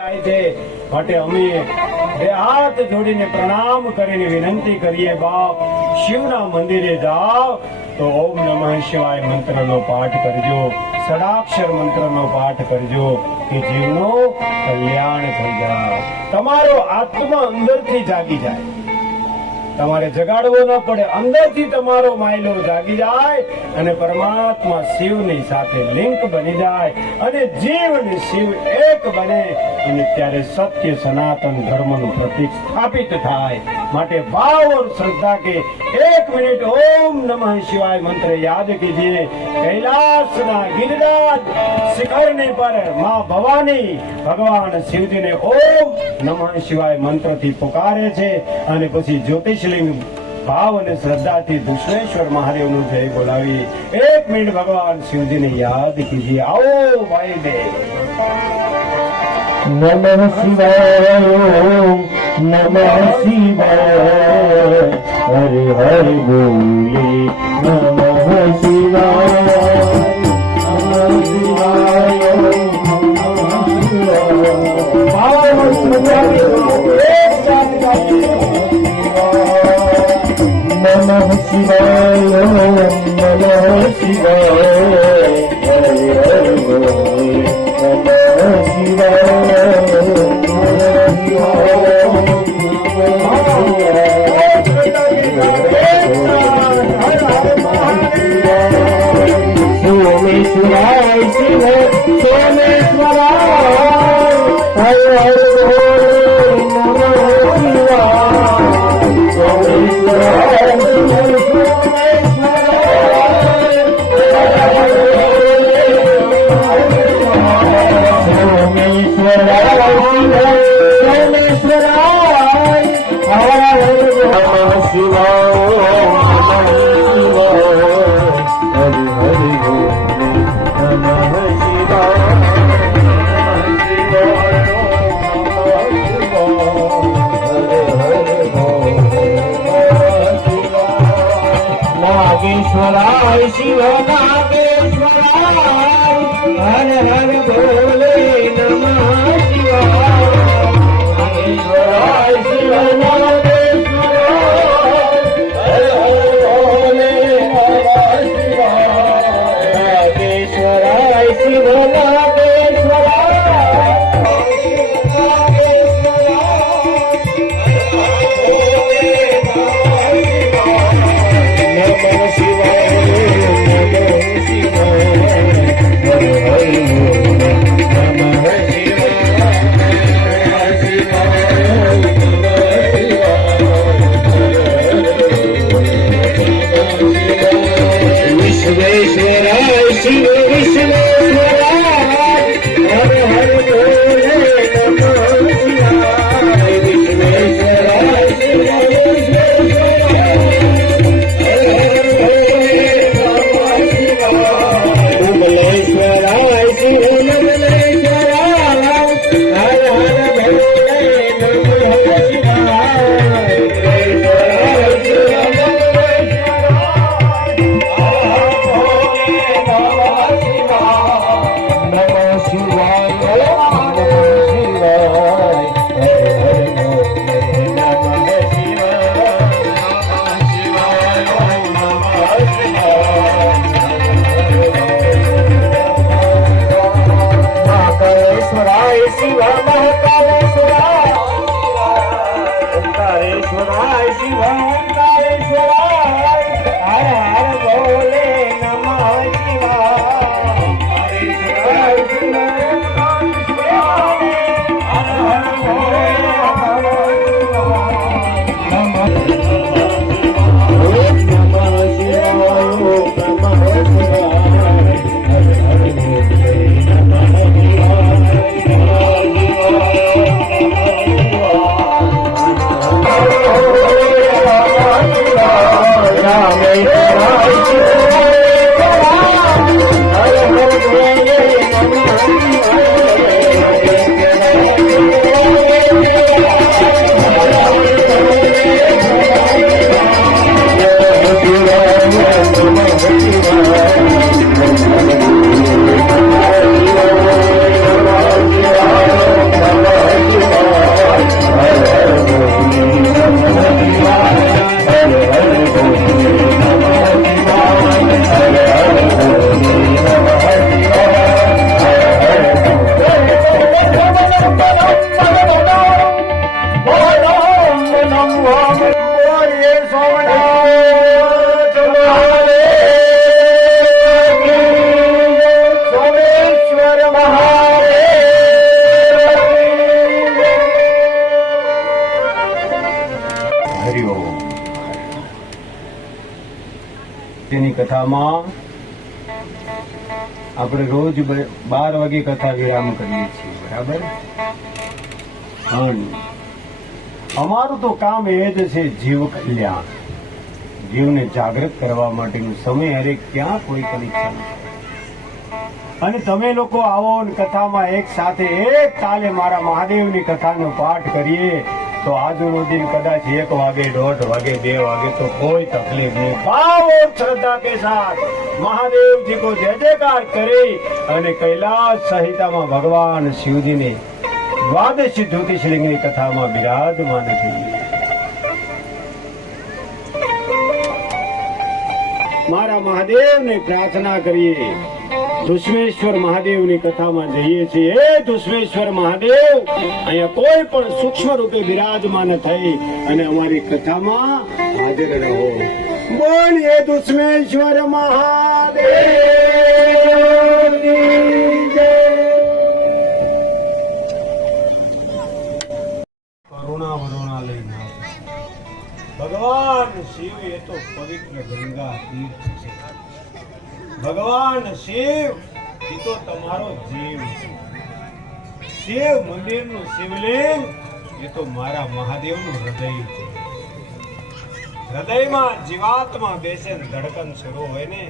થાય છે માટે અમે બે હાથ જોડીને પ્રણામ કરીને વિનંતી કરીએ બાપ શિવના મંદિરે જાઓ તો ઓમ નમઃ શિવાય મંત્રનો પાઠ કરજો, ષડાક્ષર મંત્રનો પાઠ કરજો કે જીવનો કલ્યાણ થઈ જાય, તમારો આત્મા અંદરથી જાગી જાય, તમારે જગાડવો ન પડે, અંદરથી તમારો માયલો જાગી જાય અને પરમાત્મા શિવની સાથે લિંક બની જાય અને જીવ અને શિવ એક બને અને ત્યારે સત્ય સનાતન ધર્મનું પ્રતીક સ્થાપિત થાય। માટે ભાવ और श्रद्धा के 1 मिनट ओम नमः शिवाय मंत्र याद कीजिए। कैलाशना गिरिराज शिखरने पर मां भवानी भगवान शिवजी ने ओम नमः शिवाय मंत्र थी पुकारे छे અને પછી જ્યોતિષલિંગ ભાવ અને શ્રદ્ધાથી દુષ્ણેશ્વર મહાદેવનું જય બોલાવી 1 મિનિટ ભગવાન શિવજીને યાદ કીजिए। आओ भाई दे नमः शिवाय नमः शिवाय हरि हरि बोले नमः शिवाय नमः शिवाय भाव और श्रद्धाથી एक साथ गाइए। नमः शिवाय नमः शिवाय हरि हरि बोले नमः शिवाय सोमेश्वराय शिव सोमेश्वराय हर हर बोले नमः शिवाय सोमेश्वराय शिव सोमेश्वराय हर हर नमः शिवाय हरि हरि नमः शिवाय नागेश्वराय शिव नागेश्वराय हर हर बोले नमः शिवाय नागेश्वराय शिव नागेश्वराय हर हर बोले नमः शिवाय नागेश्वराय शिव विश्वेश्वराय शिव विश्वेश्वराय हर हर बोले नमः शिवाय विश्वेश्वराय शिव विश्वेश्वराय शिव नमलेश्वराय हर हर बोले नमः शिवाय शिव महाकालेश्वराय ओंकारेश्वराय शिव ओंकारेश्वराय हर हर बोले नमः शिवाय ओंकारेश्वराय शिव ओंकारेश्वराय हर हर बोले नमः शिवाय કથામાં આપણે રોજ 12 વાગે કથા વિરામ કરીએ છીએ, બરાબર? અમારું તો કામ એ જ છે જીવ કલ્યાણ, જીવને જાગૃત કરવા માટેનું સમય અરે ક્યાં કોઈ કનેક્શન. અને તમે લોકો આવો ને કથામાં એક સાથે એક તાલે મારા મહાદેવની કથાનો પાઠ કરીએ તો આજનો દિન કદાચ 1 વાગે, 1:30 વાગે, 2 વાગે तो कोई तकलीफ नहीं. भाव और श्रद्धा के साथ महादेव जी को जय जयकार करे અને કૈલાસ સહિતામાં ભગવાન શિવજીને દ્વાદશ જ્યોતિષલિંગની કથામાં બિરાજમાન થઈએ. મારા મહાદેવને પ્રાર્થના કરીએ. દુશ્મેશ્વર મહાદેવની કથામાં જઈએ છીએ. હે દુશ્મેશ્વર મહાદેવ, અહીંયા કોઈ પણ સૂક્ષ્મ રૂપે બિરાજમાન થઈ અને અમારી કથામાં હાજર રહો. બોલીએ દુશ્મેશ્વર મહાદેવની જય. કરુણા વરુણા લઈને ભગવાન શિવ એ તો પવિત્ર ગંગા તીર્થ છે. ભગવાન શિવ એ તો તમારો જીવ છે. શિવ મંદિરનું શિવલિંગ એ તો મારા મહાદેવનું હૃદય છે. હૃદયમાં જીવાત્મા બેસે ને ધડકન શરૂ હોય ને